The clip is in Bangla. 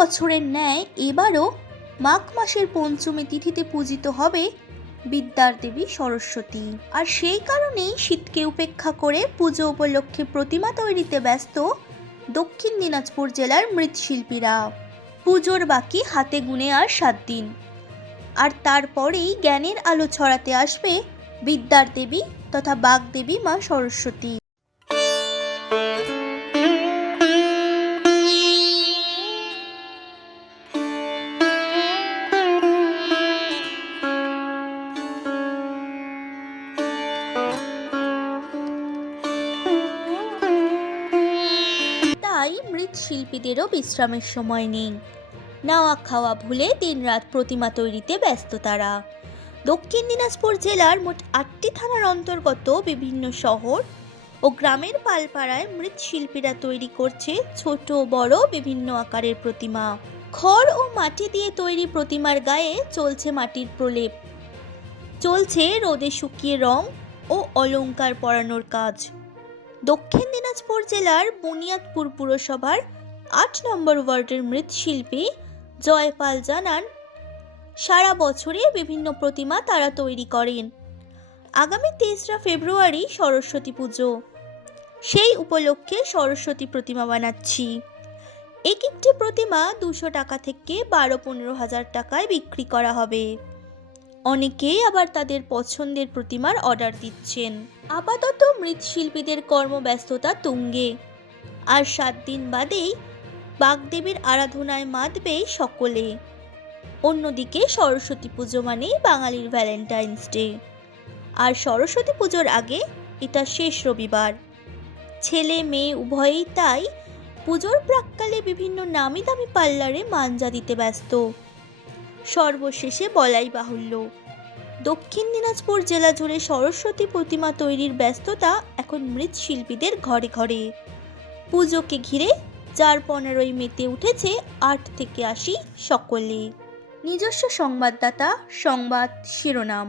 বছরের ন্যায় এবারও মাঘ মাসের পঞ্চমী তিথিতে পূজিত হবে বিদ্যার দেবী সরস্বতী। আর সেই কারণেই শীতকে উপেক্ষা করে পুজো উপলক্ষে প্রতিমা তৈরিতে ব্যস্ত দক্ষিণ দিনাজপুর জেলার মৃৎশিল্পীরা। পুজোর বাকি হাতে গুনে আর 7 দিন, আর তারপরেই জ্ঞানের আলো ছড়াতে আসবে বিদ্যার দেবী তথা বাগদেবী মা সরস্বতী। তাই মৃৎশিল্পীদেরও বিশ্রামের সময় নেই। নাওয়া খাওয়া ভুলে দিনরাত প্রতিমা তৈরিতে ব্যস্ত তারা। দক্ষিণ দিনাজপুর জেলার মোট 8টি থানার অন্তর্গত বিভিন্ন শহর ও গ্রামের পালপাড়ায় মৃৎশিল্পীরা তৈরি করছে ছোট বড় বিভিন্ন আকারের প্রতিমা। খড় ও মাটি দিয়ে তৈরি প্রতিমার গায়ে চলছে মাটির প্রলেপ, চলছে রোদে শুকিয়ে রং ও অলংকার পরানোর কাজ। দক্ষিণ দিনাজপুর জেলার বুনিয়াদপুর পুরসভার 8 নম্বর ওয়ার্ডের মৃৎশিল্পী জয়পাল জানান, সারা বছরে বিভিন্ন প্রতিমা তারা তৈরি করেন। আগামী 23 ফেব্রুয়ারি সরস্বতী পুজো, সেই উপলক্ষে সরস্বতী প্রতিমা বানাচ্ছি। একটি প্রতিমা 200 টাকা থেকে 12-15 হাজার টাকায় বিক্রি করা হবে। অনেকেই আবার তাদের পছন্দের প্রতিমার অর্ডার দিচ্ছেন। আপাতত মৃৎশিল্পীদের কর্মব্যস্ততা তুঙ্গে, আর 7 দিন বাদেই বাগদেবীর আরাধনায় মাতবে সকলে। অন্যদিকে সরস্বতী পুজো মানেই বাঙালির ভ্যালেন্টাইন্স ডে, আর সরস্বতী পুজোর আগে এটা শেষ রবিবার। ছেলে মেয়ে উভয়েই তাই পুজোর প্রাক্কালে বিভিন্ন নামি দামি পার্লারে মাঞ্জা দিতে ব্যস্ত। সর্বশেষে বলাই বাহুল্য, দক্ষিণ দিনাজপুর জেলা জুড়ে সরস্বতী প্রতিমা তৈরির ব্যস্ততা এখন মৃৎশিল্পীদের ঘরে ঘরে। পুজোকে ঘিরে 4-15ই মেতে উঠেছে 8 থেকে 80 সকলে। নিজস্ব সংবাদদাতা, সংবাদ শিরোনাম।